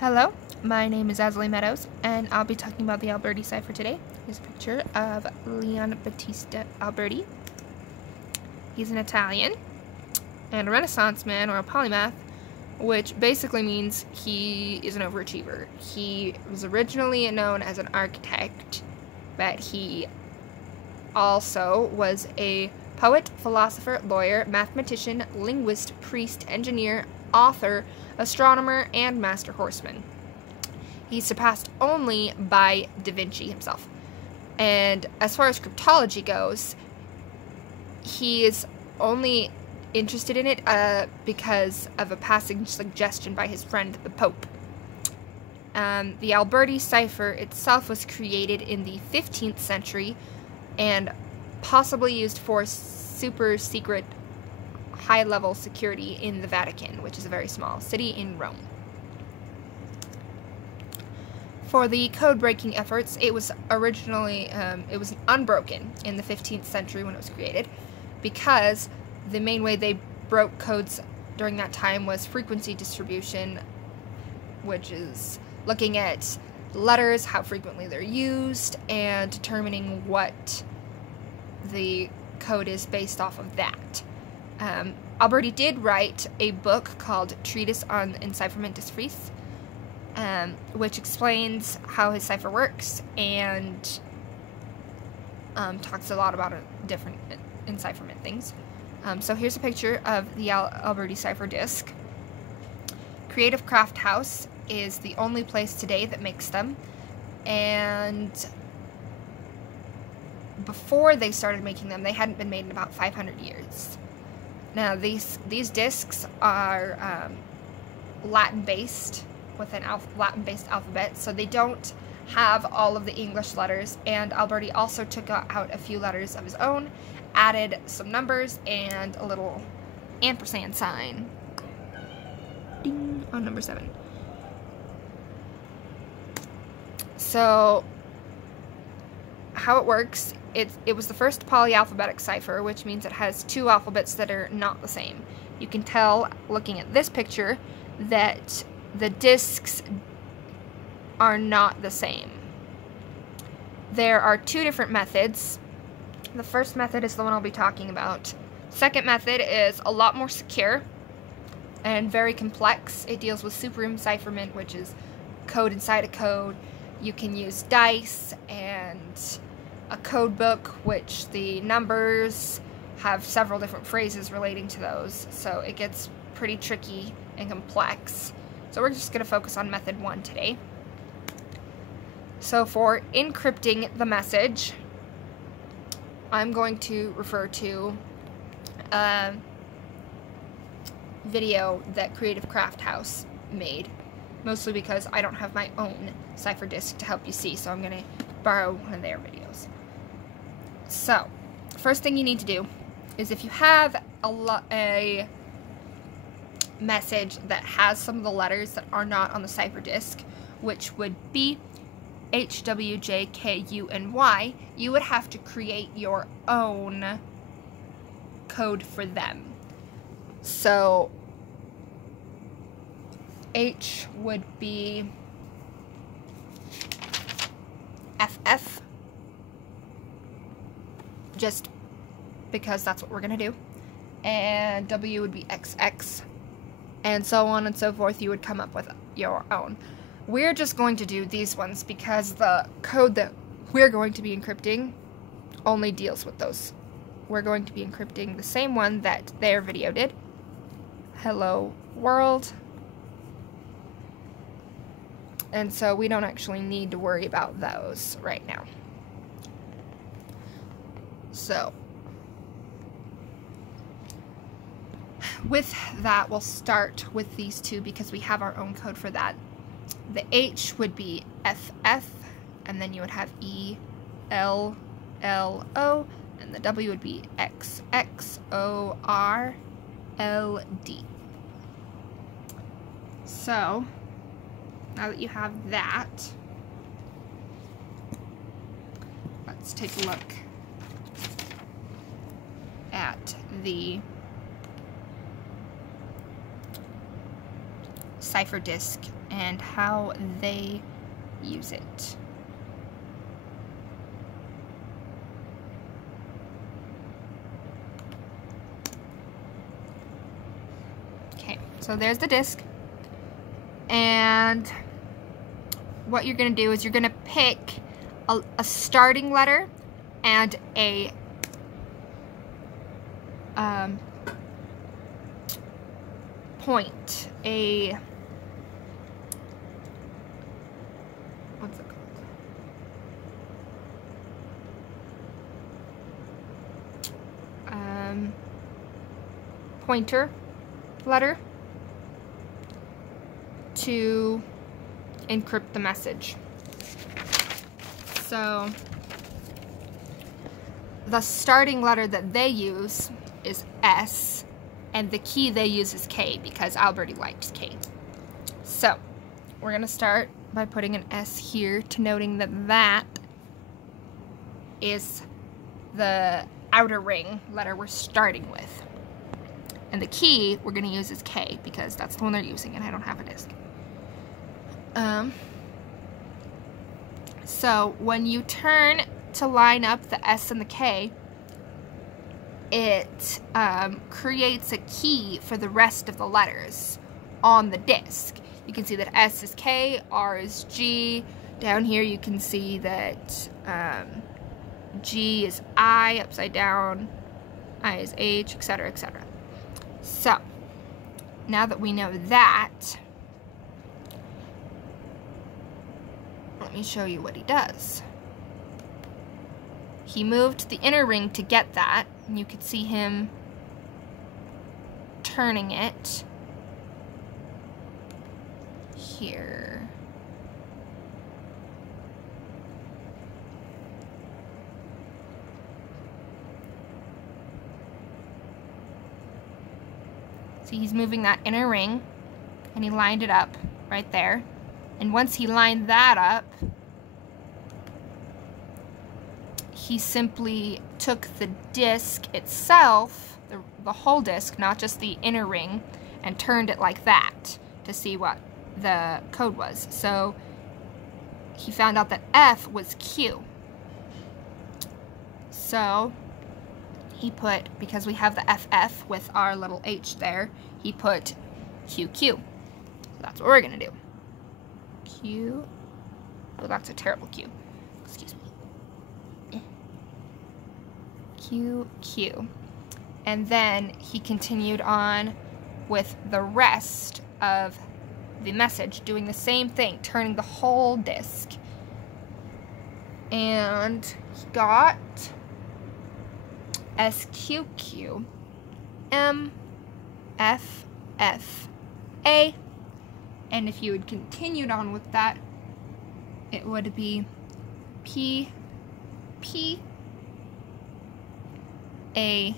Hello, my name is Azalea Meadows, and I'll be talking about the Alberti cipher today. Here's a picture of Leon Battista Alberti. He's an Italian and a Renaissance man, or a polymath, which basically means he is an overachiever. He was originally known as an architect, but he also was a poet, philosopher, lawyer, mathematician, linguist, priest, engineer, author, astronomer, and master horseman. He's surpassed only by Da Vinci himself. And as far as cryptology goes, he is only interested in it because of a passing suggestion by his friend, the Pope. The Alberti cipher itself was created in the 15th century and possibly used for super secret high-level security in the Vatican, which is a very small city in Rome. For the code-breaking efforts, it was originally it was unbroken in the 15th century when it was created, because the main way they broke codes during that time was frequency distribution, which is looking at letters, how frequently they're used, and determining what the code is based off of that. Alberti did write a book called Treatise on Encipherment Decifris, which explains how his cipher works and talks a lot about different encipherment things. So here's a picture of the Alberti cipher disc. Creative Craft House is the only place today that makes them, and before they started making them, they hadn't been made in about 500 years. Now, these discs are Latin-based, with an Latin-based alphabet, so they don't have all of the English letters, and Alberti also took out a few letters of his own, added some numbers, and a little ampersand sign. Ding, on number 7. So, how it works, it was the first polyalphabetic cipher, which means it has two alphabets that are not the same. You can tell, looking at this picture, that the discs are not the same. There are two different methods. The first method is the one I'll be talking about. Second method is a lot more secure and very complex. It deals with super encipherment, which is code inside a code. You can use dice and a code book, which the numbers have several different phrases relating to those, so it gets pretty tricky and complex. So we're just going to focus on method 1 today. So for encrypting the message, I'm going to refer to a video that Creative Craft House made, mostly because I don't have my own cipher disk to help you see, so I'm going to borrow one of their videos. So, first thing you need to do is, if you have a message that has some of the letters that are not on the cipher disk, which would be H, W, J, K, U, and Y, you would have to create your own code for them. So, H would be FF, just because that's what we're going to do, and W would be XX, and so on and so forth. You would come up with your own. We're just going to do these ones because the code that we're going to be encrypting only deals with those. We're going to be encrypting the same one that their video did. Hello world. And so we don't actually need to worry about those right now. So, with that, we'll start with these two because we have our own code for that. The H would be FF, and then you would have E, L, L, O, and the W would be X, X, O, R, L, D. So, now that you have that, let's take a look at the cipher disk and how they use it. Okay, so there's the disc, and what you're going to do is you're going to pick a starting letter and a point, what's it called? Pointer letter to encrypt the message. So the starting letter that they use is S, and the key they use is K, because Alberti likes K. So we're going to start by putting an S here, denoting that that is the outer ring letter we're starting with. And the key we're going to use is K, because that's the one they're using, and I don't have a disc. So when you turn to line up the S and the K, it creates a key for the rest of the letters on the disc. You can see that S is K, R is G. Down here you can see that G is I upside down, I is H, etc., etc. So now that we know that, let me show you what he does. He moved the inner ring to get that, and you could see him turning it here. See, he's moving that inner ring, and he lined it up right there. And once he lined that up, he simply took the disc itself, the whole disc, not just the inner ring, and turned it like that to see what the code was. So he found out that F was Q. So he put, because we have the FF with our little H there, he put QQ. So that's what we're gonna do. Q. Oh, that's a terrible Q. Excuse me. QQ. And then he continued on with the rest of the message, doing the same thing, turning the whole disc. And he got SQQ, MFFA. And if you had continued on with that, it would be P, P, A,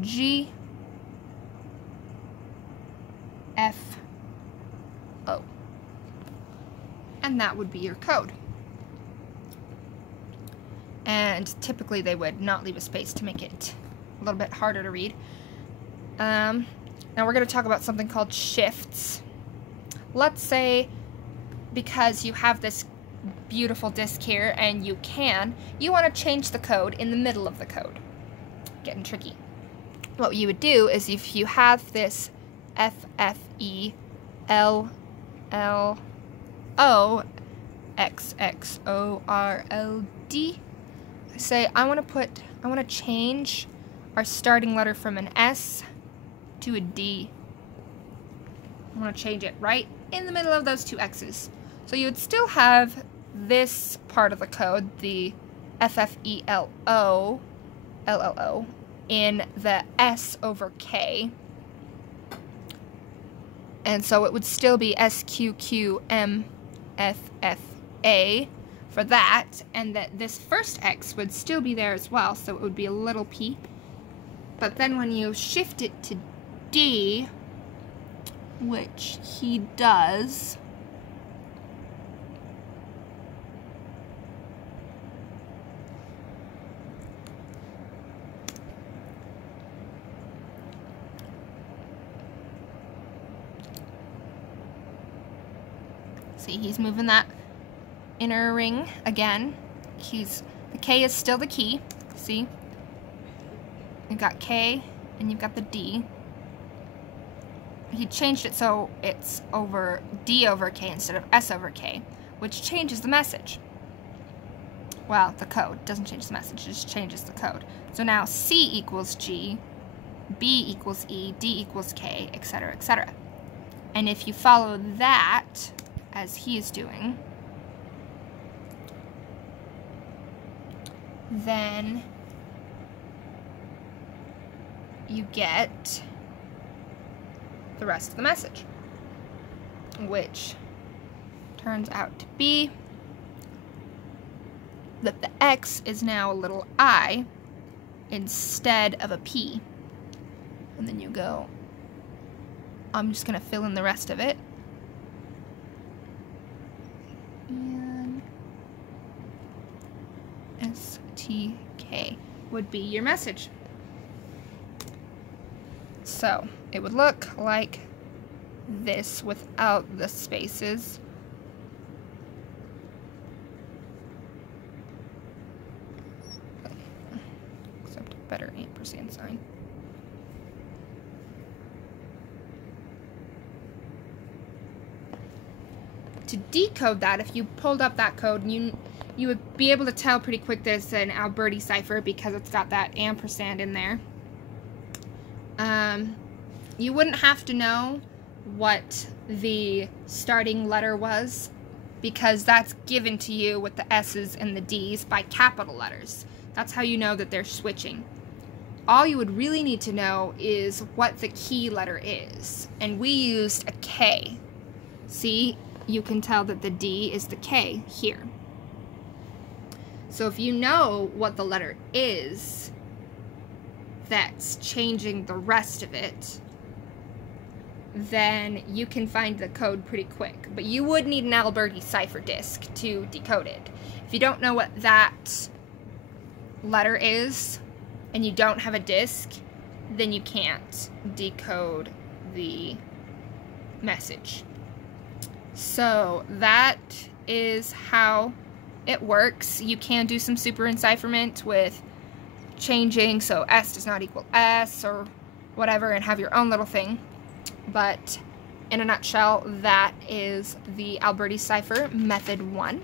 G, F, O. And that would be your code. And typically they would not leave a space to make it a little bit harder to read. Now we're going to talk about something called shifts. Let's say, because you have this beautiful disc here and you want to change the code in the middle of the code. Getting tricky. What you would do is, if you have this FFELLOXXORLD, say I want to change our starting letter from an S to a D. I want to change it right in the middle of those two X's. So you would still have this part of the code, the FFELO, LLO, in the S over K. And so it would still be SQQMFFA for that, and that this first X would still be there as well, so it would be a little p. But then when you shift it to D, which he does, See, he's moving that inner ring again. The K is still the key. See? You've got K and you've got the D. He changed it so it's over D over K instead of S over K, which changes the message. Well, the code doesn't change the message, it just changes the code. So now C equals G, B equals E, D equals K, etc., etc. And if you follow that, as he is doing, then you get the rest of the message, which turns out to be that the X is now a little I instead of a P. And then you go, I'm just going to fill in the rest of it. And STK would be your message. So it would look like this without the spaces. Except a better ampersand sign. To decode that, if you pulled up that code, you would be able to tell pretty quick that it's an Alberti cipher because it's got that ampersand in there. You wouldn't have to know what the starting letter was because that's given to you with the S's and the D's by capital letters. That's how you know that they're switching. All you would really need to know is what the key letter is. And we used a K. See, you can tell that the D is the K here. So if you know what the letter is that's changing the rest of it, then you can find the code pretty quick. But you would need an Alberti cipher disk to decode it. If you don't know what that letter is and you don't have a disk, then you can't decode the message. So that is how it works. You can do some super encipherment with changing so S does not equal S or whatever and have your own little thing. But in a nutshell, that is the Alberti cipher method 1.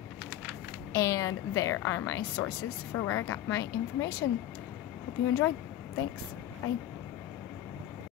And there are my sources for where I got my information. Hope you enjoyed. Thanks. Bye.